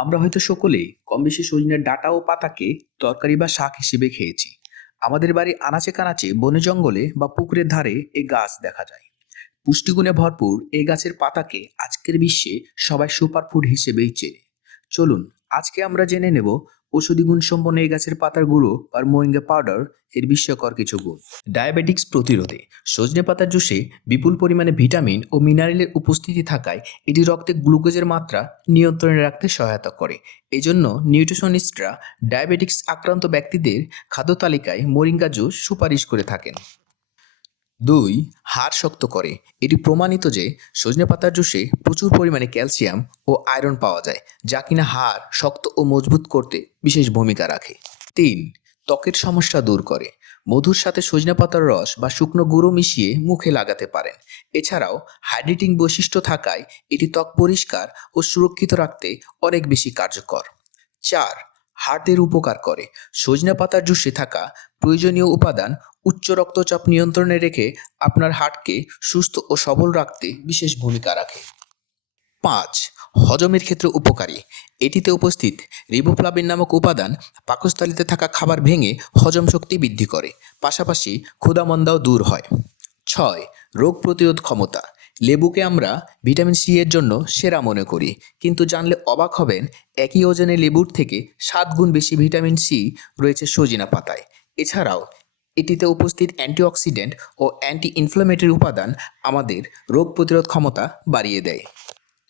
আমরা হয়তো সকলেই কম বেশি সজনের ডাটা ও পাতাকে তরকারি বা শাক হিসেবে খেয়েছি। আমাদের বাড়ি আনাচে কানাচে বনে জঙ্গলে বা পুকুরের ধারে এ গাছ দেখা যায়। পুষ্টিগুণে ভরপুর এ গাছের পাতাকে আজকের বিশ্বে সবাই সুপারফুড হিসেবেই চেনে। চলুন, আজকে আমরা জেনে নেব ঔষধি গুণ সম্পন্ন এই গাছের পাতার গুঁড়ো আর মোরিঙ্গা পাউডার এর বিস্ময়কর কিছু গুণ। ডায়াবেটিক্স প্রতিরোধে সজনে পাতার জুসে বিপুল পরিমাণে ভিটামিন ও মিনারেলের উপস্থিতি থাকায় এটি রক্তে গ্লুকোজের মাত্রা নিয়ন্ত্রণে রাখতে সহায়তা করে। এজন্য নিউট্রিশনিস্টরা ডায়াবেটিক্স আক্রান্ত ব্যক্তিদের খাদ্য তালিকায় মোরিঙ্গা জুস সুপারিশ করে থাকেন। দুই, হাড় শক্ত করে। এটি প্রমাণিত যে সজনে পাতার জুসে প্রচুর পরিমাণে ক্যালসিয়াম ও আয়রন পাওয়া যায়, যা কিনা হাড় শক্ত ও মজবুত করতে বিশেষ ভূমিকা রাখে। তিন, ত্বকের সমস্যা দূর করে। মধুর সাথে সজনে পাতার রস বা শুকনো গুঁড়ো মিশিয়ে মুখে লাগাতে পারেন। এছাড়াও হাইড্রেটিং বৈশিষ্ট্য থাকায় এটি ত্বক পরিষ্কার ও সুরক্ষিত রাখতে অনেক বেশি কার্যকর। চার হার্টের উপকার করে। সজনে পাতার জুসে থাকা প্রয়োজনীয় উপাদান উচ্চ রক্তচাপ নিয়ন্ত্রণে রেখে আপনার হার্টকে সুস্থ ও সবল রাখতে বিশেষ ভূমিকা রাখে। পাঁচ, হজমের ক্ষেত্রে উপকারী। এটিতে উপস্থিত রিবোফ্লাভিন নামক উপাদান পাকস্থলিতে থাকা খাবার ভেঙে হজম শক্তি বৃদ্ধি করে, পাশাপাশি ক্ষুধামন্দাও দূর হয়। ছয়, রোগ প্রতিরোধ ক্ষমতা। লেবুকে আমরা ভিটামিন সি এর জন্য সেরা মনে করি, কিন্তু জানলে অবাক হবেন একই ওজনে লেবুর থেকে সাত গুণ বেশি ভিটামিন সি রয়েছে সজিনা পাতায়। এছাড়াও এটিতে উপস্থিত অ্যান্টিঅক্সিডেন্ট ও অ্যান্টি ইনফ্লামেটরি উপাদান আমাদের রোগ প্রতিরোধ ক্ষমতা বাড়িয়ে দেয়।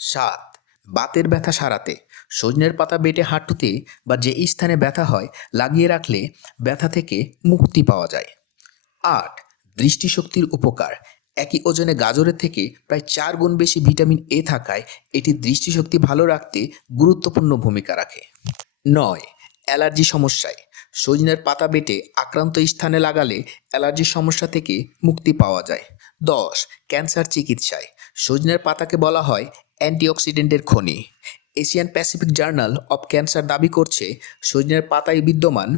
সাত, বাতের ব্যথা সারাতে। সজনের পাতা বেটে হাঁটুতে বা যে স্থানে ব্যথা হয়, লাগিয়ে রাখলে ব্যথা থেকে মুক্তি পাওয়া যায়। আট, দৃষ্টিশক্তির উপকার। একই ওজনে গাজরের থেকে প্রায় চার গুণ বেশি ভিটামিন এ থাকায় এটি দৃষ্টিশক্তি ভালো রাখতে গুরুত্বপূর্ণ ভূমিকা রাখে। নয়, অ্যালার্জি সমস্যায়। সজনের পাতা বেটে আক্রান্ত স্থানে লাগালে অ্যালার্জির সমস্যা থেকে মুক্তি পাওয়া যায়। দশ, ক্যান্সার চিকিৎসায়। সজনের পাতাকে বলা হয় অ্যান্টিঅক্সিডেন্টের খনি। Asian Pacific journal of cancer দাবি করছে, সজনের পাতায় বিদ্যমান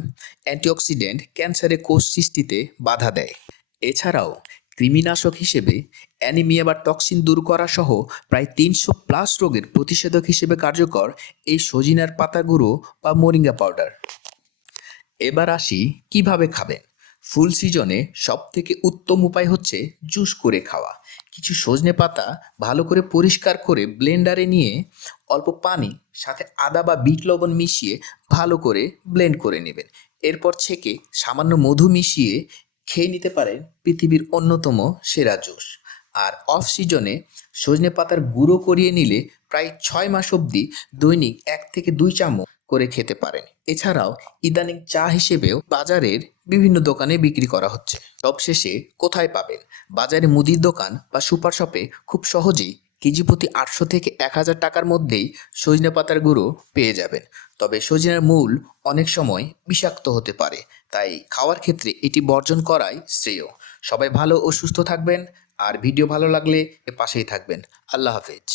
অ্যান্টিঅক্সিডেন্ট ক্যান্সারের কোষ সৃষ্টিতে বাধা দেয়। এছাড়াও, কৃমিনাশক হিসেবে অ্যানিমিয়া বা টক্সিন দূর করা সহ প্রায় তিনশো প্লাস রোগের প্রতিষেধক হিসেবে কার্যকর এই সজিনার পাতা গুঁড়ো বা মোরিঙ্গা পাউডার। এবার আসি কীভাবে খাবেন। ফুল সিজনে সব থেকে উত্তম উপায় হচ্ছে জুস করে খাওয়া। কিছু সজনে পাতা ভালো করে পরিষ্কার করে ব্লেন্ডারে নিয়ে অল্প পানি, সাথে আদা বা বিট লবণ মিশিয়ে ভালো করে ব্লেন্ড করে নেবেন। এরপর ছেঁকে সামান্য মধু মিশিয়ে খেয়ে নিতে পারেন পৃথিবীর অন্যতম সেরা জুস। আর অফ সিজনে সজনে পাতার গুঁড়ো করিয়ে নিলে প্রায় ছয় মাস অবধি দৈনিক এক থেকে দুই চামচ করে খেতে পারেন। এছাড়াও ইদানিং চা হিসেবেও বাজারের বিভিন্ন দোকানে বিক্রি করা হচ্ছে। সবশেষে কোথায় পাবেন? বাজারে মুদির দোকান বা সুপার শপে খুব সহজেই কেজি প্রতি আটশো থেকে এক হাজার টাকার মধ্যেই সজনে পাতার গুঁড়ো পেয়ে যাবেন। তবে সজনের মূল অনেক সময় বিষাক্ত হতে পারে, তাই খাওয়ার ক্ষেত্রে এটি বর্জন করাই শ্রেয়। সবাই ভালো ও সুস্থ থাকবেন, আর ভিডিও ভালো লাগলে এ পাশেই থাকবেন। আল্লাহ হাফেজ।